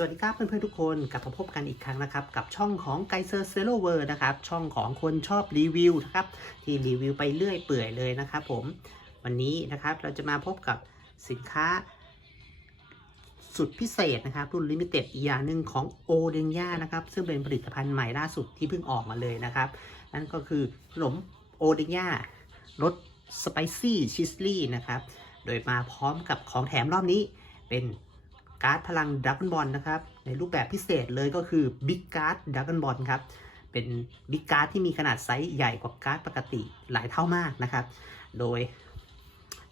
สวัสดีครับเพื่อนๆทุกคนกลับมาพบกันอีกครั้งนะครับ กับช่องของไกเซอร์เซโลเวอร์นะครับ ช่องของคนชอบรีวิวนะครับ ที่รีวิวไปเรื่อยเปื่อยเลยนะครับผมวันนี้นะครับเราจะมาพบกับสินค้า สุดพิเศษนะครับ รุ่นลิมิเต็ดอีกอย่างหนึ่งของโอเดนย่านะครับ ซึ่งเป็นผลิตภัณฑ์ใหม่ล่าสุดที่เพิ่งออกมาเลยนะครับ นั่นก็คือขนมโอเดนย่ารสสไปซี่ชิสลี่นะครับ โดยมาพร้อมกับของแถมรอบนี้เป็น การ์ดพลังดักก n นบอลนะครับ ในรูปแบบพิเศษเลยก็คือบิ๊กการ์ดดักก n นบอลครับ เป็นบิ๊กการ์ดที่มีขนาดไซส์ใหญ่กว่าการ์ดปกติหลายเท่ามากนะครับ โดย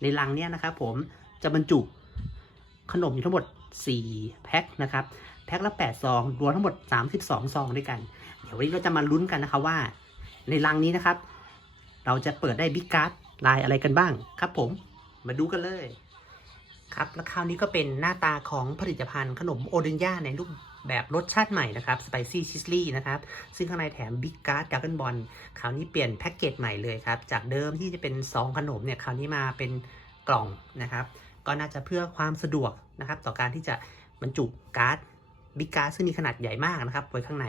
ในลังเนี้ยนะครับผมจะบรรจุขนมอยู่ทั้งหมด 4 แพ็คนะครับ แพ็คละ 8 ซอง รวมทั้งหมด 32 ซองด้วยกัน เดี๋ยววันนี้เราจะมาลุ้นกันนะครับว่า ในลังนี้นะครับ เราจะเปิดได้บิ๊กการ์ดลายอะไรกันบ้างครับผม มาดูกันเลย ครับแล้วคราวนี้ก็เป็นหน้าตาของผลิตภัณฑ์ขนมโอเดนย่าในรูปแบบรสชาติใหม่นะครับสไปซี่ชิสลี่นะครับ ซึ่งข้างในแถมบิ๊กการ์ดดักเกิลบอลคราวนี้เปลี่ยนแพ็กเกจใหม่เลยครับ จากเดิมที่จะเป็นซองขนมเนี่ยคราวนี้มาเป็นกล่องนะครับ ก็น่าจะเพื่อความสะดวกนะครับ ต่อการที่จะบรรจุการ์ดบิ๊กการ์ดซึ่งมีขนาดใหญ่มากนะครับไว้ข้างใน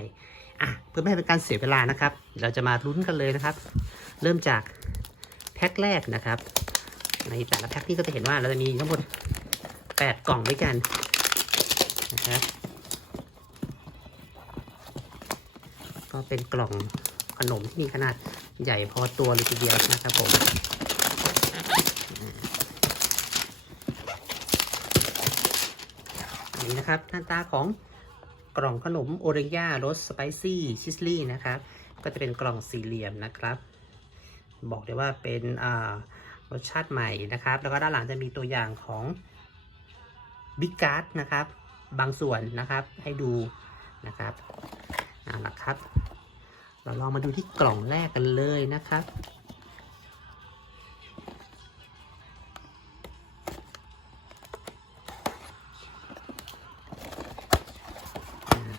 อะเพื่อไม่ให้เป็นการเสียเวลานะครับ เราจะมาลุ้นกันเลยนะครับ เริ่มจากแพ็คแรกนะครับ ในแต่ละแพ็คนี่ก็จะเห็นว่าเราจะมีทั้งหมด 8กล่องด้วยกันนะครับ ก็เป็นกล่องขนมที่มีขนาดใหญ่พอตัวเลยทีเดียวนะครับผมอันนี้นะครับหน้าตาของกล่องขนมโอเรย่ารสสไปซี่ชิสลี่นะครับ ก็จะเป็นกล่องสี่เหลี่ยมนะครับ บอกเลยว่าเป็นรสชาติใหม่นะครับ แล้วก็ด้านหลังจะมีตัวอย่างของ บิ๊กการ์ดนะครับ บางส่วนนะครับให้ดูนะครับเอาละครับ เราลองมาดูที่กล่องแรกกันเลยนะครับ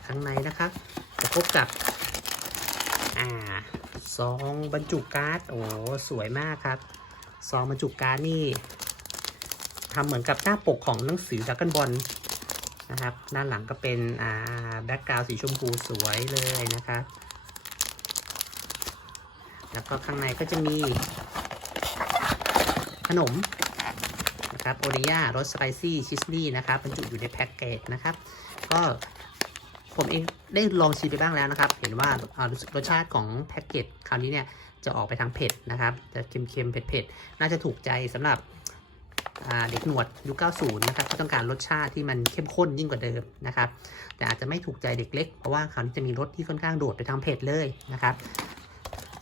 ข้างในนะครับจะพบกับอ่าซองบรรจุการ์ดโอ้สวยมากครับซองบรรจุการ์ดนี่ ทำเหมือนกับหน้าปกของหนังสือดักกันบอลนะครับด้าหลังก็เป็นอ่าแบ็กกราวสีชมพูสวยเลยนะครับแล้วก็ข้างในก็จะมี ขนมนะครับโอริยารสสไปซี่ชิสลี่นะครับบรรจุอยู่ในแพ็กเกจนะครับ ก็ผมเองได้ลองชิมไปบ้างแล้วนะครับ เห็นว่ารสชาติของแพ็กเกจคราวนี้เนี่ยจะออกไปทางเผ็ดนะครับ จะเค็มๆเผ็ดๆน่าจะถูกใจสำหรับ เด็กหนวดยุค 90 นะครับที่ต้องการรสชาติที่มันเข้มข้นยิ่งกว่าเดิมนะครับ แต่อาจจะไม่ถูกใจเด็กเล็ก เพราะว่าคราวนี้จะมีรสที่ค่อนข้างโดดไปทางเผ็ดเลยนะครับ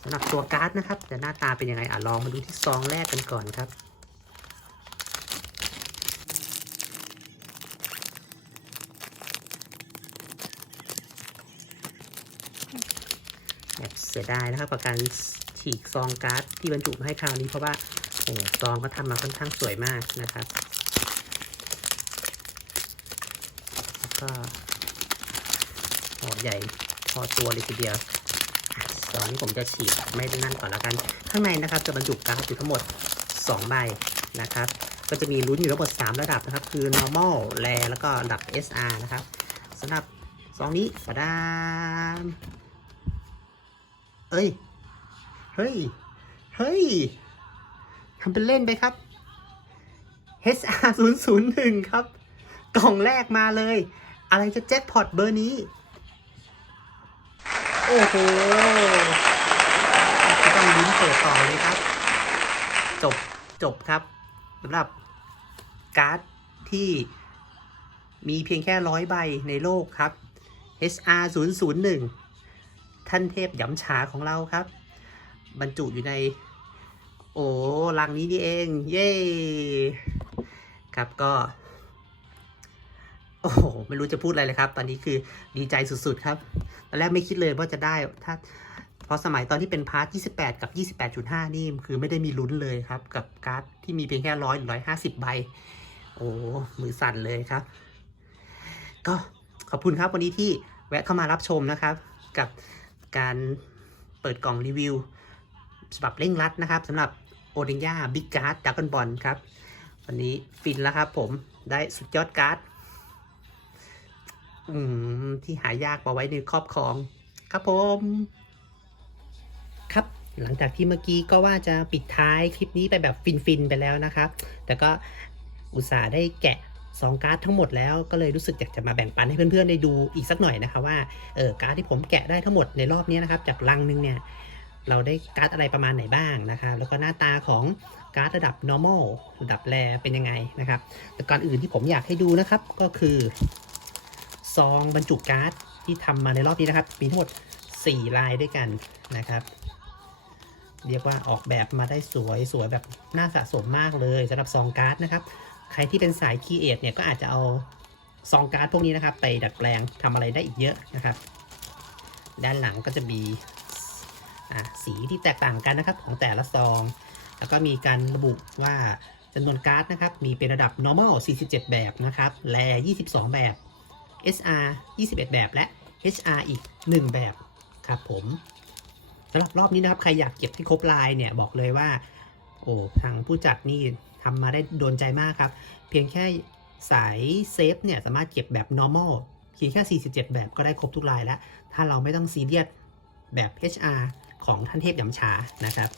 สำหรับตัวการ์ดนะครับจะหน้าตาเป็นยังไงอะลองมาดูที่ซองแรกกันก่อนครับแบบเสียดายนะครับกับการฉีกซองการ์ดที่บรรจุมาให้คราวนี้เพราะว่า โอ้ซองก็ทำมาค่อนข้างสวยมากนะครับ แล้วก็ห่อใหญ่พอตัวเลยทีเดียวซองนี้ผมจะฉีกไม่ได้นั่นก่อนแล้วกัน ข้างในนะครับจะบรรจุการ์ดอยู่ทั้งหมด 2 ใบนะครับ ก็จะมีลุ้นอยู่ทั้งหมด 3 ระดับนะครับ คือ normal r a r แล้วก็ระดับ SR นะครับสำหรับซองนี้ปะดามเอ้ย เฮ้ย เฮ้ย ทำเป็นเล่นไปครับ HR 0 0 1ครับ กล่องแรกมาเลย อะไรจะแจ็คพอตเบอร์นี้ โอ้โหก็ต้องลุ้นเปิดต่อเลยครับ จบจบครับสำหรับการ์ดที่มีเพียงแค่ร้อยใบในโลกครับ HR 0 0 1ท่านเทพหยำฉาของเราครับ บรรจุอยู่ใน โอ้ลังนี้นี่เอง เย้ครับก็ โอ้โหไม่รู้จะพูดอะไรเลยครับ ตอนนี้คือดีใจสุดๆครับตอนแรกไม่คิดเลยว่าจะได้ถ้าเพราะสมัยตอนที่เป็นพาร์ท 28 กับ 28.5 นี่คือไม่ได้มีลุ้นเลยครับ กับการ์ดที่มีเพียงแค่ร้อยหรือร้อยห้าสิบใบ โอ้มือสั่นเลยครับ ก็ขอบคุณครับวันนี้ที่แวะเข้ามารับชมนะครับ กับการเปิดกล่องรีวิวฉบับเร่งรัดนะครับสำหรับ โอเดนยาบิ๊กการ์ดดักกันบอลครับ วันนี้ฟินแล้วครับผมได้สุดยอดการ์ดที่หายากมาไว้ในครอบครอง ครับผม ครับหลังจากที่เมื่อกี้ก็ว่าจะปิดท้ายคลิปนี้ไปแบบฟินๆไปแล้วนะครับ แต่ก็อุตส่าห์ได้แกะซองการ์ดทั้งหมดแล้วก็เลยรู้สึกอยากจะมาแบ่งปันให้เพื่อนๆได้ดูอีกสักหน่อยนะคะว่าเออการ์ดที่ผมแกะได้ทั้งหมดในรอบนี้นะครับ จากลังนึงเนี่ย เราได้การ์ดอะไรประมาณไหนบ้างนะครับ แล้วก็หน้าตาของการ์ดระดับ normal ระดับแรเป็นยังไงนะครับ แต่ก่อนอื่นที่ผมอยากให้ดูนะครับ ก็คือซองบรรจุการ์ดที่ทำมาในรอบนี้นะครับ มีทั้งหมด 4 ลายด้วยกันนะครับ เรียกว่าออกแบบมาได้สวยสวยแบบน่าสะสมมากเลยสำหรับซองการ์ดนะครับ ใครที่เป็นสายคีเอทเนี่ยก็อาจจะเอาซองการ์ดพวกนี้นะครับ ไปดัดแปลงทำอะไรได้อีกเยอะนะครับ ด้านหลังก็จะมี อะสีที่แตกต่างกันนะครับของแต่ละซอง แล้วก็มีการระบุว่าจำนวนการ์ดนะครับ มีเป็นระดับ normal 47 แบบนะครับแล22 แบบ SR 21 แบบและ HR อีก 1 แบบครับผมสำหรับรอบนี้นะครับ ใครอยากเก็บที่ครบลายเนี่ยบอกเลยว่า โอ้ทางผู้จัดนี่ทำมาได้โดนใจมากครับ เพียงแค่สายเซฟเนี่ยสามารถเก็บแบบ normal เพียงแค่ 47 แบบก็ได้ครบทุกลายแล้ว ถ้าเราไม่ต้องซีเรียสแบบ HR ของท่านเทพยำชานะครับ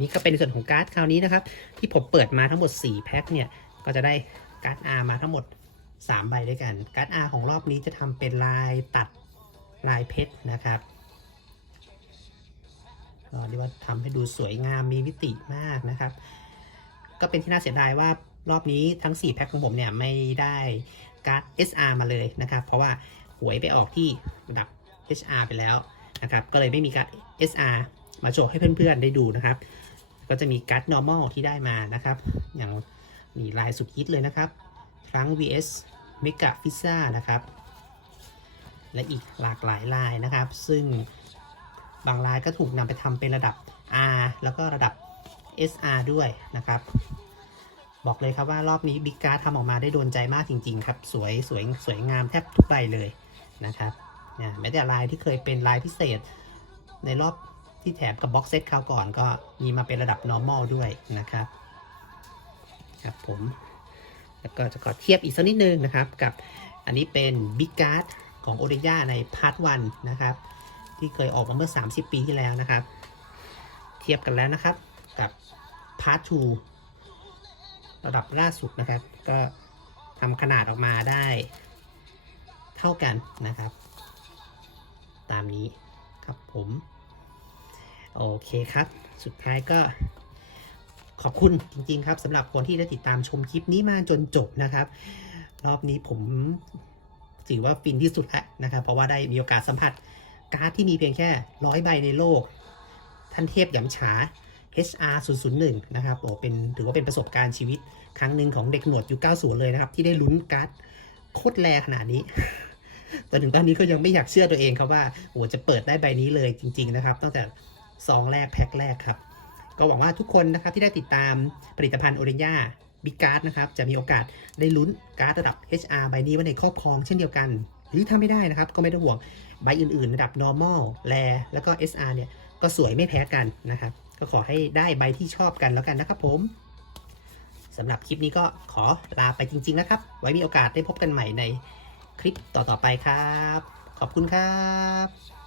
นี่ก็เป็นส่วนของการ์ดคราวนี้นะครับ ที่ผมเปิดมาทั้งหมด 4 แพ็คเนี่ย ก็จะได้การ์ด R มาทั้งหมด 3 ใบด้วยกัน การ์ด R ของรอบนี้จะทำเป็นลายตัดลายเพชรนะครับก็เรียกว่าทำให้ดูสวยงามมีมิติมากนะครับ ก็เป็นที่น่าเสียดายว่ารอบนี้ทั้ง 4 แพ็คของผมเนี่ยไม่ได้การ์ด SR มาเลยนะครับ เพราะว่าหวยไปออกที่ระดับ HR ไปแล้ว นะครับ ก็เลยไม่มีการ SR มาโชว์ให้เพื่อนๆได้ดูนะครับ ก็จะมีการ์ด normal ที่ได้มานะครับ อย่างนี่ลายสุดฮิตเลยนะครับ ครั้ง vs mega f i z z a นะครับ และอีกหลากหลายลายนะครับ ซึ่งบางลายก็ถูกนำไปทำเป็นระดับ R แล้วก็ระดับ SR ด้วยนะครับ บอกเลยครับว่ารอบนี้บิ๊กการ์ดทำออกมาได้โดนใจมากจริง ๆ ครับ สวยสวยสวยงามแทบทุกใบเลยนะครับ เนี่ยแม้แต่ลายที่เคยเป็นลายพิเศษ ในรอบที่แถมกับบ็อกเซตคราวก่อนก็มีมาเป็นระดับ normal ด้วยนะครับครับผมแล้วก็จะขอเทียบอีกสักนิดนึงนะครับ กับอันนี้เป็น Big Card ของ o d e y a ในพาร์ท1นะครับ ที่เคยออกมาเมื่อ 30 ปีที่แล้วนะครับ เทียบกันแล้วนะครับกับพาร์ท2ระดับล่าสุดนะครับ ก็ทำขนาดออกมาได้เท่ากันนะครับามนี้ครับผมโอเคครับ สุดท้ายก็ขอบคุณจริง ๆ ครับสำหรับคนที่ได้ติดตามชมคลิปนี้มาจนจบนะครับ รอบนี้ผมถือว่าฟินที่สุดแล้วนะครับ เพราะว่าได้มีโอกาสสัมผัสการ์ดที่มีเพียงแค่ร้อยใบในโลก ท่านเทพหยำฉา HR 001 นะครับโอ้เป็นถือว่าเป็นประสบการณ์ชีวิตครั้งหนึ่งของเด็กหนวดยุค90 เลยนะครับ ที่ได้ลุ้นการ์ดโคตรแรขนาดนี้ จนถึงตอนนี้ก็ยังไม่อยากเชื่อตัวเองครับว่าโอ้จะเปิดได้ใบนี้เลยจริง ๆ นะครับ ตั้งแต่ซองแรกแพ็คแรกครับ ก็หวังว่าทุกคนนะครับที่ได้ติดตามผลิตภัณฑ์โอเรน a าบิ๊กการ์ดนะครับ จะมีโอกาสได้ลุ้นการ์ดระดับ HR ใบนี้ไว้ในครอบครองเช่นเดียวกัน หรือถ้าไม่ได้นะครับ ก็ไม่ต้องห่วงใบอื่น ๆ ระดับ normal แ a แล้วก็ SR เนี่ยก็สวยไม่แพ้กันนะครับ ก็ขอให้ได้ใบที่ชอบกันแล้วกันนะครับผมสำหรับคลิปนี้ก็ขอลาไปจริงๆนะครับ ไว้มีโอกาสได้พบกันใหม่ใน คลิปต่อๆไปครับ ขอบคุณครับ